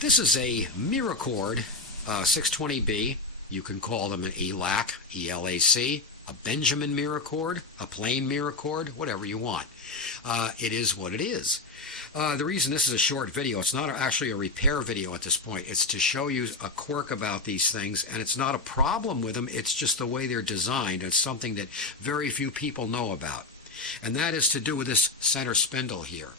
This is a Miracord 620B. You can call them an Elac, E-L-A-C, a Benjamin Miracord, a plain Miracord, whatever you want. It is what it is. The reason this is a short video, it's not actually a repair video at this point. It's to show you a quirk about these things, and it's not a problem with them. It's just the way they're designed. It's something that very few people know about. And that is to do with this center spindle here.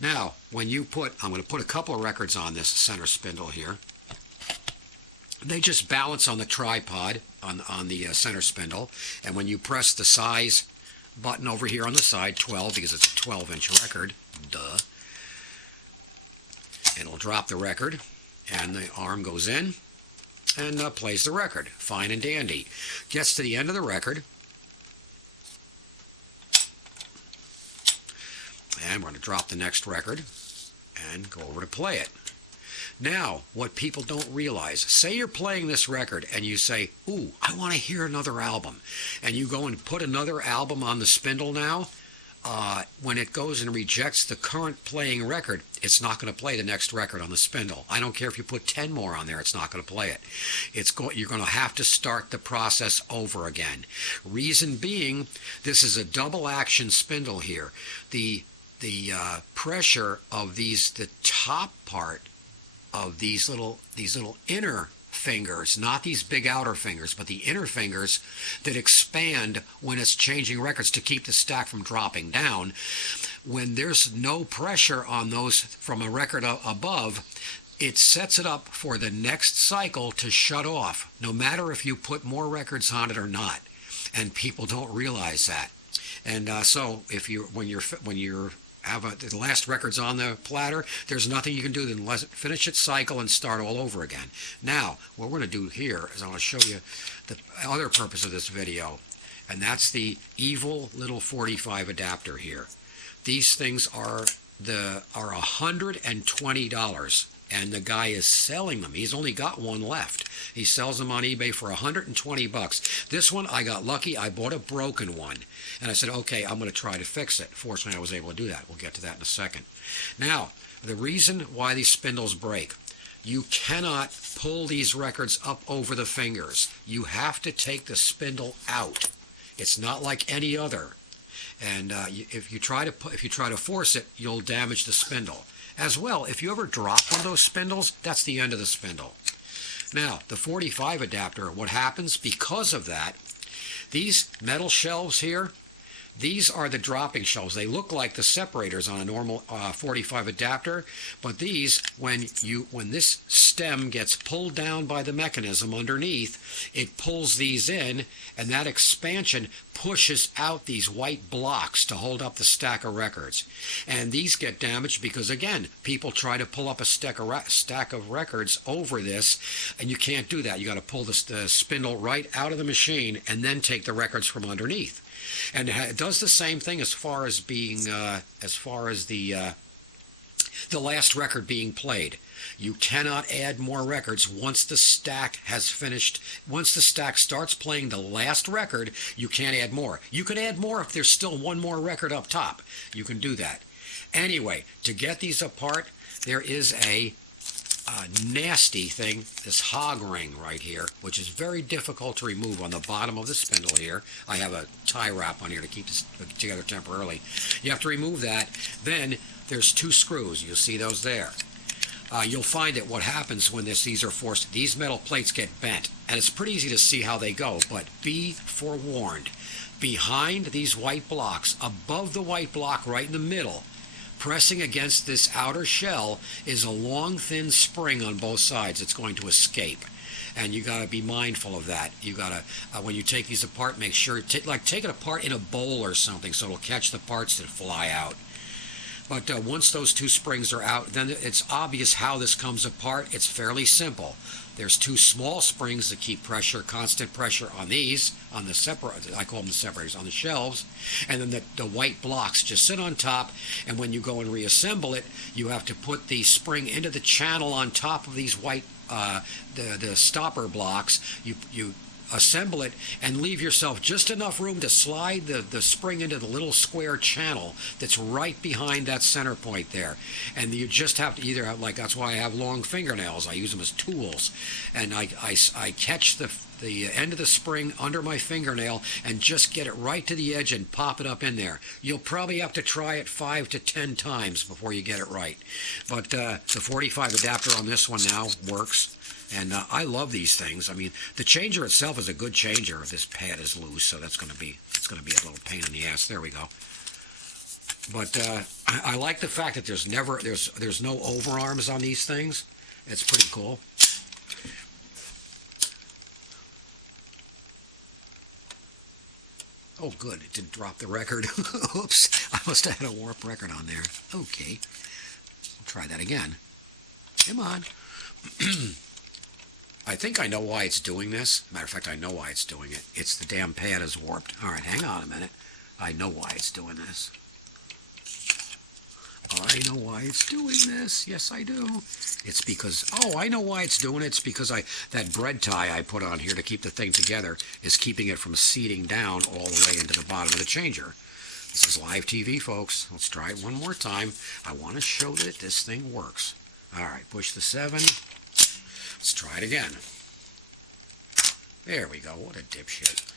Now, when you put, I'm going to put a couple of records on this center spindle here. They just balance on the tripod on the center spindle. And when you press the size button over here on the side, 12, because it's a 12-inch record, duh, it'll drop the record, and the arm goes in and plays the record. Fine and dandy. Gets to the end of the record, and we're going to drop the next record and go over to play it. Now, what people don't realize, say you're playing this record and you say, ooh, I want to hear another album. And you go and put another album on the spindle now. When it goes and rejects the current playing record, it's not going to play the next record on the spindle. I don't care if you put 10 more on there, it's not going to play it. You're going to have to start the process over again. Reason being, this is a double action spindle here. The pressure of the top part of these little inner fingers, not these big outer fingers, but the inner fingers that expand when it's changing records to keep the stack from dropping down. When there's no pressure on those from a record above, it sets it up for the next cycle to shut off, no matter if you put more records on it or not. And people don't realize that. And so if when you're have the last record's on the platter, there's nothing you can do than finish its cycle and start all over again. Now, what we're going to do here is I'm going to show you the other purpose of this video, and that's the evil little 45 adapter here. These things are $120, and the guy is selling them. He's only got one left. He sells them on eBay for $120. This one, I got lucky. I bought a broken one. And I said, okay, I'm going to try to fix it. Fortunately, I was able to do that. We'll get to that in a second. Now, the reason why these spindles break, you cannot pull these records up over the fingers. You have to take the spindle out. It's not like any other. And if you try to force it, you'll damage the spindle. As well, if you ever drop one of those spindles, that's the end of the spindle. Now, the 45 adapter, what happens because of that, these metal shelves here, these are the dropping shelves. They look like the separators on a normal 45 adapter, but these, when this stem gets pulled down by the mechanism underneath, it pulls these in, and that expansion pushes out these white blocks to hold up the stack of records. And these get damaged because, again, people try to pull up a stack of records over this, and you can't do that. You got to pull the spindle right out of the machine and then take the records from underneath. And it does the same thing as far as the last record being played. You cannot add more records once the stack has finished. Once the stack starts playing the last record, you can't add more. You can add more if there's still one more record up top. You can do that. Anyway, to get these apart, there is a nasty thing, this hog ring right here, which is very difficult to remove on the bottom of the spindle here. I have a tie wrap on here to keep this together temporarily. You have to remove that. Then there's two screws. You'll see those there. You'll find that what happens when these are forced, these metal plates get bent, and it's pretty easy to see how they go, but be forewarned. Behind these white blocks, above the white block right in the middle, pressing against this outer shell is a long, thin spring on both sides. It's going to escape, and you got to be mindful of that. You got to, when you take these apart, make sure, take it apart in a bowl or something so it'll catch the parts that fly out. But once those two springs are out, then it's obvious how this comes apart. It's fairly simple. There's two small springs that keep pressure, constant pressure on these, on the I call them the separators, on the shelves. And then the white blocks just sit on top. And when you go and reassemble it, you have to put the spring into the channel on top of these white, the stopper blocks. You assemble it and leave yourself just enough room to slide the spring into the little square channel that's right behind that center point there. And you just have to either have, like, that's why I have long fingernails. I use them as tools. And I catch the end of the spring under my fingernail and just get it right to the edge and pop it up in there. You'll probably have to try it 5 to 10 times before you get it right. But the 45 adapter on this one now works. And I love these things. I mean, the changer itself is a good changer. This pad is loose, so it's going to be a little pain in the ass. There we go. But I like the fact that there's no overarms on these things. It's pretty cool. Oh, good. It didn't drop the record. Oops. I must have had a warp record on there. Okay. I'll try that again. Come on. I think I know why it's doing this. Matter of fact, I know why it's doing it. It's the damn pad is warped. All right, hang on a minute. I know why it's doing this. I know why it's doing this. Yes, I do. It's because, I know why it's doing it. It's because that bread tie I put on here to keep the thing together is keeping it from seating down all the way into the bottom of the changer. This is live TV, folks. Let's try it one more time. I want to show that this thing works. All right, push the 7. Let's try it again. There we go. What a dipshit.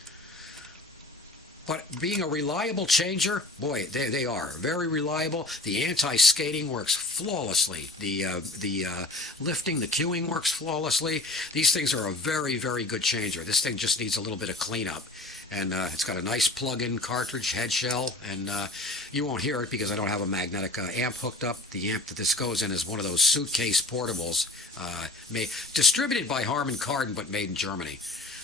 But being a reliable changer, boy, they are very reliable. The anti-skating works flawlessly. The lifting, the cueing works flawlessly. These things are a very, very good changer. This thing just needs a little bit of cleanup. And it's got a nice plug-in cartridge head shell, and you won't hear it because I don't have a magnetic amp hooked up. The amp that this goes in is one of those suitcase portables, distributed by Harman Kardon, but made in Germany.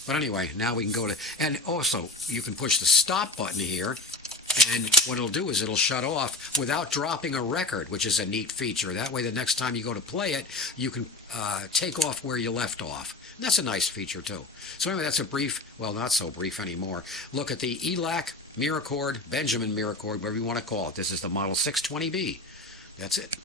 But anyway, now we can go to, and also you can push the stop button here, and what it'll do is it'll shut off without dropping a record, which is a neat feature. That way the next time you go to play it, you can take off where you left off. And that's a nice feature too. So anyway, that's a brief, well, not so brief anymore, look at the Elac Benjamin Miracord Record, whatever you want to call it. This is the Model 620B. That's it.